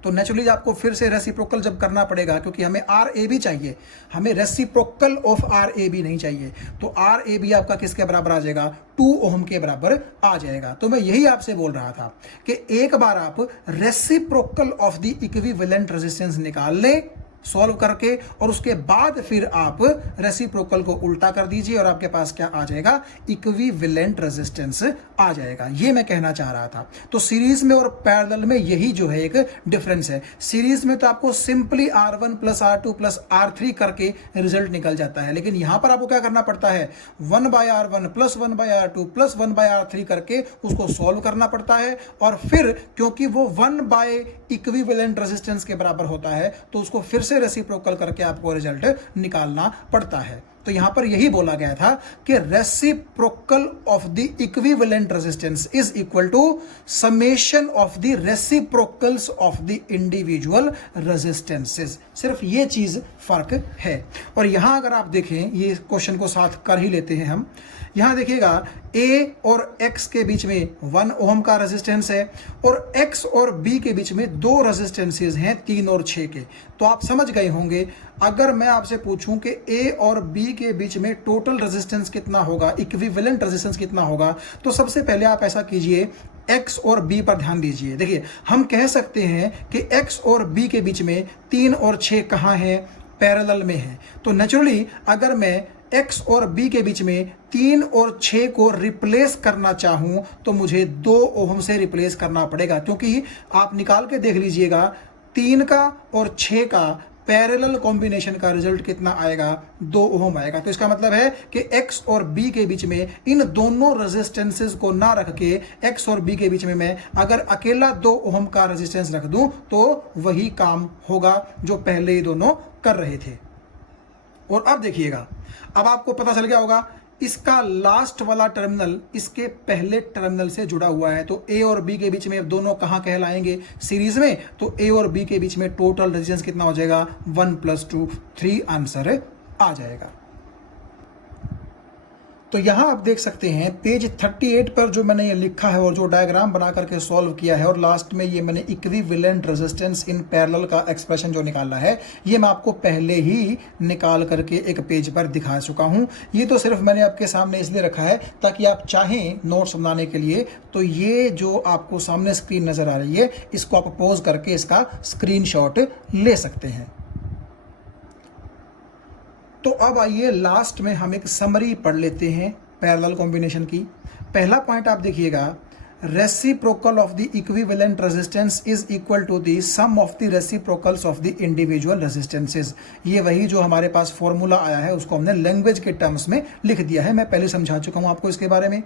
तो नेचुरली आपको फिर से रेसिप्रोकल जब करना पड़ेगा, क्योंकि हमें RAB चाहिए, हमें रेसिप्रोकल ऑफ RAB नहीं चाहिए। तो RAB आपका किसके बराबर आ जाएगा, 2 ओम के बराबर आ जाएगा। तो मैं यही आपसे बोल रहा था कि एक बार आप reciprocal of the equivalent resistance निकाल लें सॉल्व करके, और उसके बाद फिर आप रेसिप्रोकल को उल्टा कर दीजिए और आपके पास क्या आ जाएगा, इक्विवेलेंट रेजिस्टेंस आ जाएगा। ये मैं कहना चाह रहा था। तो सीरीज में और पैरेलल में यही जो है एक डिफरेंस है। सीरीज में तो आपको सिंपली R1 + R2 + R3 करके रिजल्ट निकल जाता है, लेकिन यहां पर आपको क्या करना पड़ता है, 1/R1 + 1/R2 + 1/R3 करके उसको सॉल्व करना पड़ता है। और फिर क्योंकि वो 1 इक्विवेलेंट रेजिस्टेंस के बराबर होता है, तो उसको फिर से रेसिप्रोकल करके आपको रिजल्ट निकालना पड़ता है। तो यहां पर यही बोला गया था कि reciprocal of the equivalent resistance is equal to summation of the reciprocals of the individual resistances. सिर्फ ये चीज फर्क है। और यहां अगर आप देखें, ये क्वेश्चन को साथ कर ही लेते हैं हम। यहां देखिएगा A और X के बीच में 1 ओम का रेजिस्टेंस है, और X और B के बीच में 2 रेजिस्टेंसेस हैं 3 और 6 के। तो आप समझ गए होंगे, अगर मैं आपसे पूछूं कि A और B के बीच में टोटल रेजिस्टेंस कितना होगा, इक्विवेलेंट रेजिस्टेंस कितना होगा, तो सबसे पहले आप ऐसा कीजिए, X और B पर ध्यान दीजिए। देखिए हम कह सकते हैं कि X और B के बीच में 3 और 6 कहाँ हैं, पैरेलल में है। तो नेचुरली अगर मैं X और B के बीच में 3 और 6 को रिप्लेस करना चाहूं, तो मुझे 2 ओम से रिप्लेस करना पड़ेगा, क्योंकि आप निकाल के देख लीजिएगा 3 का और 6 का पैरेलल कॉम्बिनेशन का रिजल्ट कितना आएगा, 2 ओम आएगा। तो इसका मतलब है कि X और B के बीच में इन दोनों रेजिस्टेंसेस को ना रख के X और B के बीच में मैं अगर अकेला 2 ओम का रेजिस्टेंस रख दूं, तो वही काम होगा जो पहले ही दोनों कर रहे थे। और अब देखिएगा, अब आपको पता चल गया होगा इसका लास्ट वाला टर्मिनल इसके पहले टर्मिनल से जुड़ा हुआ है, तो ए और बी के बीच में दोनों कहां कहलाएंगे, सीरीज में, तो ए और बी के बीच में टोटल रेजिस्टेंस कितना हो जाएगा, 1 + 2 3 आंसर आ जाएगा। तो यहां आप देख सकते हैं पेज 38 पर जो मैंने ये लिखा है और जो डायग्राम बना करके सॉल्व किया है, और लास्ट में ये मैंने इक्विवेलेंट रेजिस्टेंस इन पैरेलल का एक्सप्रेशन जो निकाला है, ये मैं आपको पहले ही निकाल करके एक पेज पर दिखा चुका हूं। ये तो सिर्फ मैंने आपके सामने इसलिए रखा है ताकि आप चाहें नोट्स बनाने के लिए तो ये जो आपको सामने स्क्रीन नजर आ रही है, इसको आप पॉज करके इसका स्क्रीनशॉट ले सकते हैं। तो अब आइए लास्ट में हम एक समरी पढ़ लेते हैं पैरेलल कॉम्बिनेशन की। पहला पॉइंट आप देखिएगा, reciprocal of the equivalent resistance is equal to the sum of the reciprocals of the individual resistances. ये वही जो हमारे पास फॉर्मूला आया है उसको हमने लैंग्वेज के टर्म्स में लिख दिया है, मैं पहले समझा चुका हूं आपको इसके बारे में।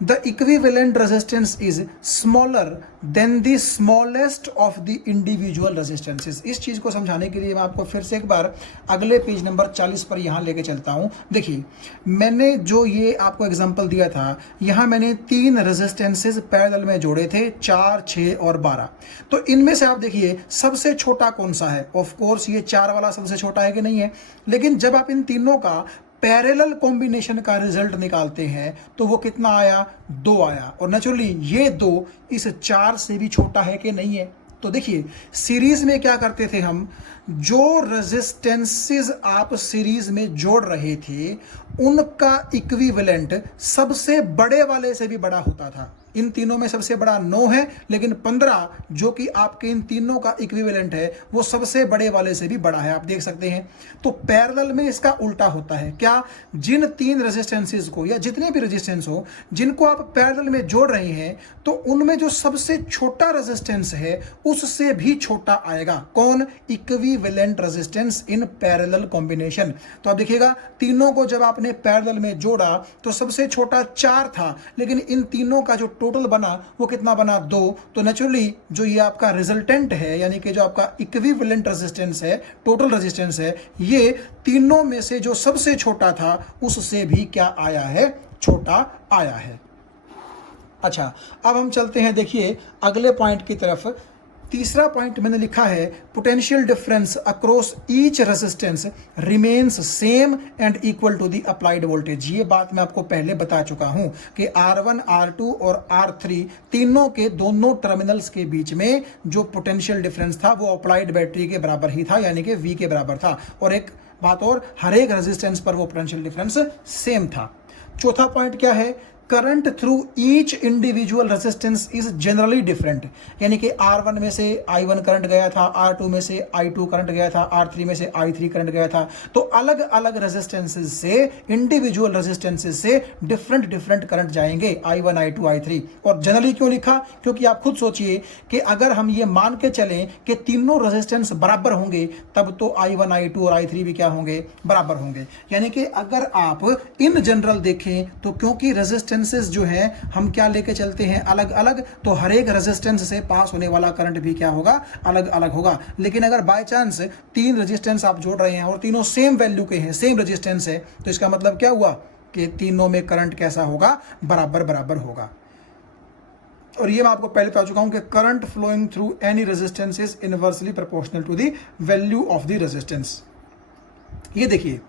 The equivalent resistance is smaller than the smallest of the individual resistances। इस चीज को समझाने के लिए मैं आपको फिर से एक बार अगले पेज नंबर 40 पर यहां लेके चलता हूं। देखिए मैंने जो ये आपको एग्जांपल दिया था, यहां मैंने 3 रेजिस्टेंसेस पैरेलल में जोड़े थे, 4, 6 और 12। तो इनमें से आप देखिए सबसे छोटा कौन सा है, ऑफ कोर्स ये 4 वाला सबसे छोटा है कि नहीं है, लेकिन जब आप इन तीनों का पैरेलल कॉम्बिनेशन का रिजल्ट निकालते हैं तो वो कितना आया, 2 आया, और नेचुरली ये 2 इस 4 से भी छोटा है कि नहीं है। तो देखिए सीरीज में क्या करते थे हम, जो रेजिस्टेंसेस आप सीरीज में जोड़ रहे थे उनका इक्विवेलेंट सबसे बड़े वाले से भी बड़ा होता था। इन तीनों में सबसे बड़ा 9 है, लेकिन 15 जो कि आपके इन तीनों का इक्विवेलेंट है वो सबसे बड़े वाले से भी बड़ा है, आप देख सकते हैं। तो पैरेलल में इसका उल्टा होता है, क्या, जिन 3 रेजिस्टेंसेस को या जितने भी रेजिस्टेंस हो जिनको आप पैरेलल में जोड़ रहे हैं तो उनमें जो सबसे छोटा रेजिस्टेंस है उससे भी छोटा आएगा। कौन, equivalent resistance in parallel combination. तो आप देखिएगा तीनों को जब आपने पैरेलल में जोड़ा तो सबसे छोटा 4 था, लेकिन इन तीनों का जो टोटल बना वो कितना बना, 2। तो नेचुरली जो ये आपका रिजल्टेंट है, यानी कि जो आपका इक्विवेलेंट रेजिस्टेंस है, टोटल रेजिस्टेंस है, ये तीनों में से जो सबसे छोटा था उससे भी क्या आया है, छोटा आया है। अच्छा अब हम चलते हैं देखिए अगले पॉइंट की तरफ। तीसरा पॉइंट मैंने लिखा है, potential difference across each resistance remains same and equal to the applied voltage. ये बात मैं आपको पहले बता चुका हूं कि R1, R2 और R3 तीनों के दोनों टर्मिनल्स के बीच में जो पोटेंशियल डिफरेंस था वो अप्लाइड बैटरी के बराबर ही था, यानी कि V के बराबर था। और एक बात और, हर एक रेजिस्टेंस पर वो पोटेंशियल डिफरेंस सेम था। चौथा पॉइंट क्या है, current through each individual resistance is generally different, यानी कि R1 में से I1 करंट गया था, R2 में से I2 करंट गया था, R3 में से I3 करंट गया था। तो अलग अलग रेजिस्टेंसेस से, इंडिविजुअल रेजिस्टेंसेस से डिफरेंट करंट जाएंगे, I1, I2, I3। और जनरली क्यों लिखा, क्योंकि आप खुद सोचिए कि अगर हम ये मान के चलें कि तीनों रेजिस्टेंस बराबर होंगे तब तो I1, I2 और I3 भी क्या होंगे, बराबर होंगे। यानी कि अगर आप इन जनरल देखें तो क्योंकि रेजिस्टेंस जो है हम क्या लेके चलते हैं, अलग अलग, तो हर एक रेजिस्टेंस से पास होने वाला करंट भी क्या होगा, अलग अलग होगा। लेकिन अगर बाय चांस 3 रेजिस्टेंस आप जोड़ रहे हैं और तीनों सेम वैल्यू के हैं, सेम रेजिस्टेंस है, तो इसका मतलब क्या हुआ कि तीनों में करंट कैसा होगा, बराबर होगा। और ये मैं आपको पहले बता चुका हूं कि current flowing through any resistance is inversely proportional to the value of the resistance. ये देखिए,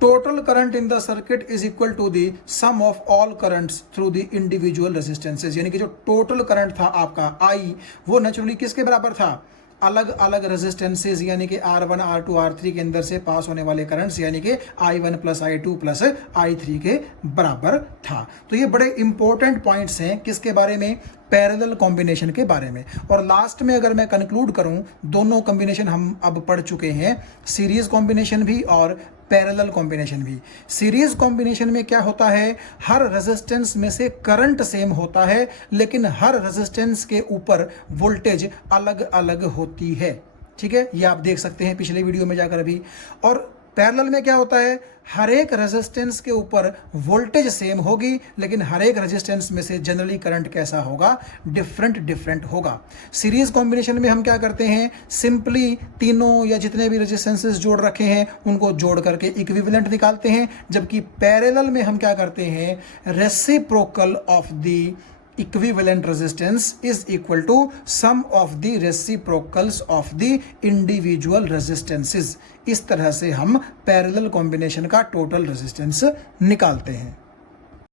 total current in the circuit is equal to the sum of all currents through the individual resistances. यानी कि जो total current था आपका I, वो naturally किसके बराबर था, अलग अलग रेजिस्टेंसेस यानी कि R1, R2, R3 के अंदर से पास होने वाले करंट्स यानी कि I1 + I2 + I3 के बराबर था। तो ये बड़े इंपॉर्टेंट पॉइंट्स हैं किसके बारे में, पैरेलल कॉम्बिनेशन के बारे में। और लास्ट में अगर मैं कंक्लूड करूं, दोनों कॉम्बिनेशन हम अब पढ़ चुके हैं, सीरीज कॉम्बिनेशन भी और पैरेलल कॉम्बिनेशन भी। सीरीज कॉम्बिनेशन में क्या होता है, हर रेजिस्टेंस में से करंट सेम होता है, लेकिन हर रेजिस्टेंस के ऊपर वोल्टेज अलग अलग होती है। ठीक है, ये आप देख सकते हैं पिछले वीडियो में जाकर अभी। और पैरेलल में क्या होता है, हर एक रेजिस्टेंस के ऊपर वोल्टेज सेम होगी, लेकिन हर एक रेजिस्टेंस में से जनरली करंट कैसा होगा, डिफरेंट होगा। सीरीज कॉम्बिनेशन में हम क्या करते हैं, सिंपली तीनों या जितने भी रेजिस्टेंसेस जोड़ रखे हैं उनको जोड़ करके इक्विवेलेंट निकालते हैं, जबकि पैरेलल में हम क्या करते हैं, reciprocal of the equivalent resistance is equal to sum of the reciprocals of the individual resistances। इस तरह से हम पैरेलल कॉम्बिनेशन का टोटल रेजिस्टेंस निकालते हैं।